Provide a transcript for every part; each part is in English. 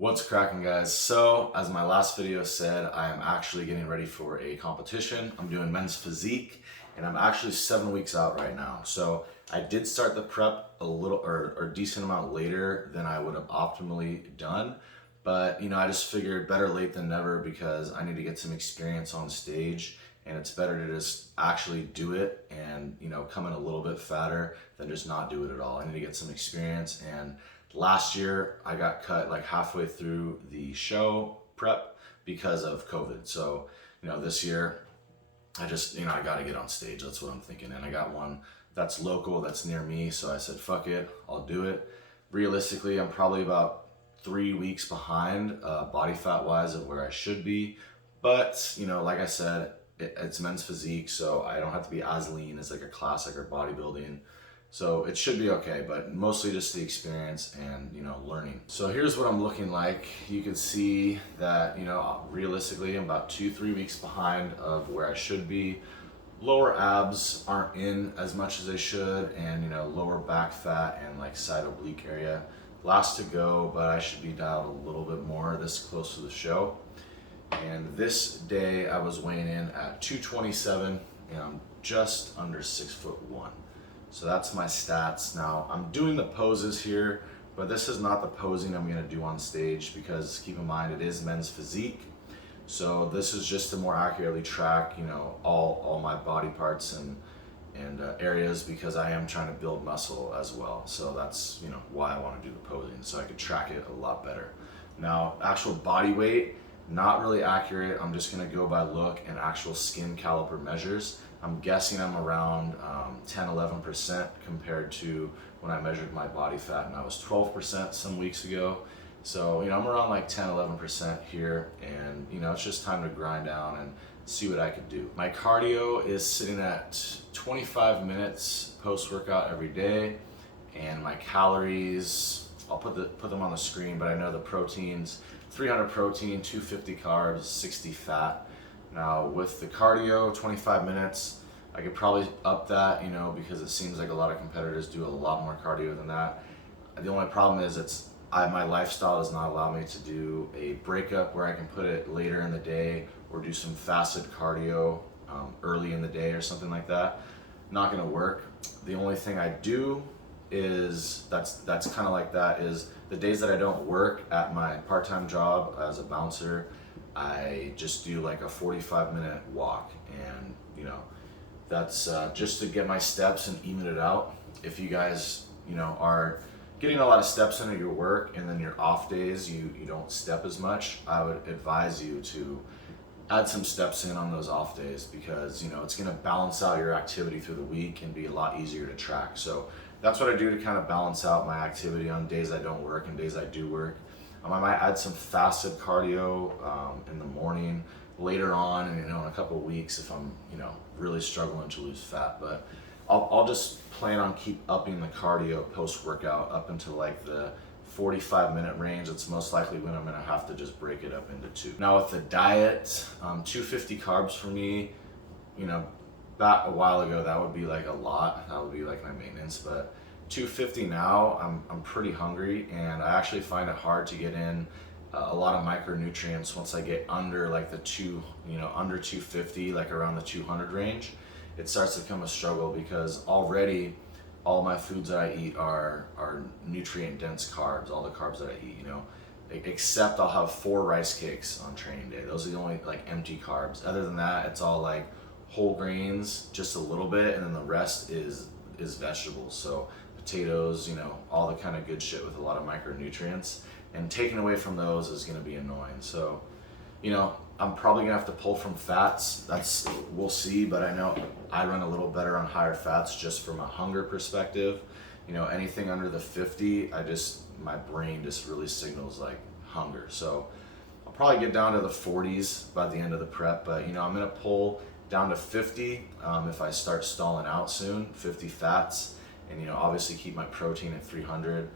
What's cracking, guys? So, as my last video said, I am actually getting ready for a competition. I'm doing men's physique, and I'm actually 7 weeks out right now. So, I did start the prep a little or decent amount later than I would have optimally done. But, I just figured better late than never because I need to get some experience on stage, and it's better to just actually do it and, come in a little bit fatter than just not do it at all. I need to get some experience. And last year, I got cut like halfway through the show prep because of COVID. So, this year, I just, I got to get on stage. That's what I'm thinking. And I got one that's local, that's near me. So I said, fuck it, I'll do it. Realistically, I'm probably about 3 weeks behind body fat wise of where I should be. But, like I said, it's men's physique, so I don't have to be as lean as like a classic or bodybuilding. So it should be okay, but mostly just the experience and, learning. So here's what I'm looking like. You can see that, realistically, I'm about 2-3 weeks behind of where I should be. Lower abs aren't in as much as they should, and, lower back fat and like side oblique area. Last to go, but I should be dialed a little bit more this close to the show. And this day I was weighing in at 227, and I'm just under 6'1". So that's my stats. Now I'm doing the poses here, but this is not the posing I'm gonna do on stage because keep in mind it is men's physique. So this is just to more accurately track, all my body parts and areas because I am trying to build muscle as well. So that's, why I wanna do the posing so I could track it a lot better. Now, actual body weight, not really accurate. I'm just gonna go by look and actual skin caliper measures. I'm guessing I'm around 10-11% compared to when I measured my body fat, and I was 12% some weeks ago. So, I'm around like 10-11% here, and it's just time to grind down and see what I could do. My cardio is sitting at 25 minutes post-workout every day, and my calories, I'll put them on the screen, but I know the proteins, 300 protein, 250 carbs, 60 fat. Now with the cardio, 25 minutes, I could probably up that, because it seems like a lot of competitors do a lot more cardio than that. The only problem is my lifestyle does not allow me to do a breakup where I can put it later in the day or do some fasted cardio early in the day or something like that. Not gonna work. The only thing I do is that's kind of like that is the days that I don't work at my part-time job as a bouncer, I just do like a 45-minute walk, and that's just to get my steps and even it out. If you guys are getting a lot of steps into your work and then your off days you don't step as much, I would advise you to add some steps in on those off days because it's going to balance out your activity through the week and be a lot easier to track. So that's what I do to kind of balance out my activity on days I don't work and days I do work. I might add some fasted cardio in the morning later on, and in a couple of weeks if I'm really struggling to lose fat. But I'll just plan on keep upping the cardio post workout up into like the 45-minute range. It's most likely when I'm gonna have to just break it up into two. Now with the diet, 250 carbs for me, back a while ago that would be like a lot. That would be like my maintenance, but 250 now, I'm pretty hungry, and I actually find it hard to get in a lot of micronutrients once I get under like under 250, like around the 200 range. It starts to become a struggle because already all my foods that I eat are nutrient dense carbs, all the carbs that I eat, except I'll have 4 rice cakes on training day. Those are the only like empty carbs. Other than that, it's all like whole grains, just a little bit, and then the rest is vegetables. So potatoes, all the kind of good shit with a lot of micronutrients. And taking away from those is gonna be annoying. So, I'm probably gonna have to pull from fats. We'll see, but I know I run a little better on higher fats just from a hunger perspective. Anything under the 50, my brain just really signals like hunger. So I'll probably get down to the 40s by the end of the prep, but I'm gonna pull down to 50 if I start stalling out soon, 50 fats, and obviously keep my protein at 300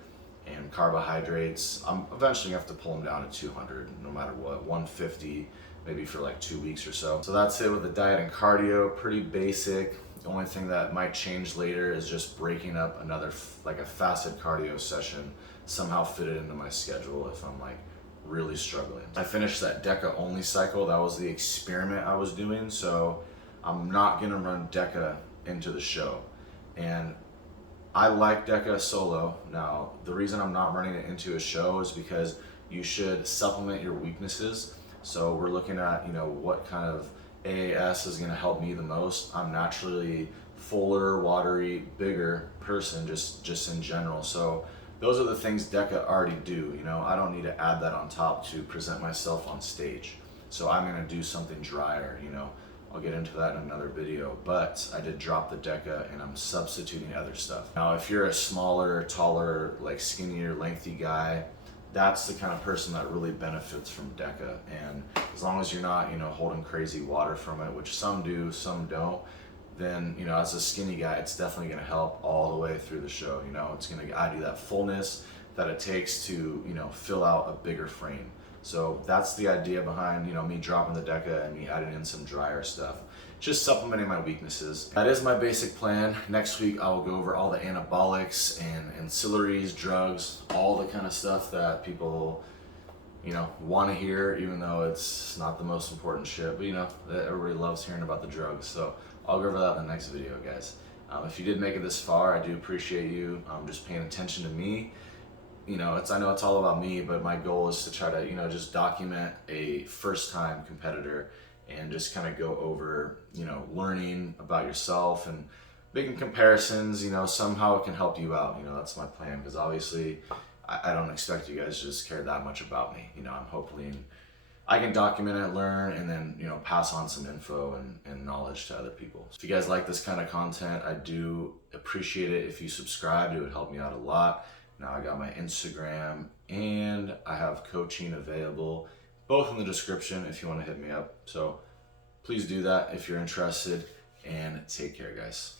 and carbohydrates. I'm eventually gonna have to pull them down to 200 no matter what, 150 maybe for like 2 weeks or so. So that's it with the diet and cardio, pretty basic. The only thing that might change later is just breaking up another like a fasted cardio session, somehow fit it into my schedule if I'm like really struggling. I finished that Deca only cycle. That was the experiment I was doing. So I'm not gonna run Deca into the show. And I like Deca solo. Now, the reason I'm not running it into a show is because you should supplement your weaknesses. So we're looking at, what kind of AAS is gonna help me the most. I'm naturally fuller, watery, bigger person, just in general. So those are the things Deca already do. I don't need to add that on top to present myself on stage. So I'm gonna do something drier. I'll get into that in another video, but I did drop the Deca and I'm substituting other stuff. Now, if you're a smaller, taller, like skinnier, lengthy guy, that's the kind of person that really benefits from Deca. And as long as you're not, holding crazy water from it, which some do, some don't, then, as a skinny guy, it's definitely gonna help all the way through the show. It's gonna add you that fullness that it takes to, fill out a bigger frame. So that's the idea behind, me dropping the Deca and me adding in some drier stuff. Just supplementing my weaknesses. That is my basic plan. Next week, I will go over all the anabolics and ancillaries, drugs, all the kind of stuff that people, want to hear, even though it's not the most important shit. But everybody loves hearing about the drugs. So I'll go over that in the next video, guys. If you did make it this far, I do appreciate you just paying attention to me. I know it's all about me, but my goal is to try to, just document a first-time competitor and just kind of go over, learning about yourself and making comparisons. Somehow it can help you out. That's my plan, because obviously I don't expect you guys to just care that much about me. I'm hoping I can document it, learn, and then, pass on some info and knowledge to other people. If you guys like this kind of content, I do appreciate it if you subscribed. It would help me out a lot. Now I got my Instagram and I have coaching available, both in the description if you want to hit me up. So please do that if you're interested, and take care, guys.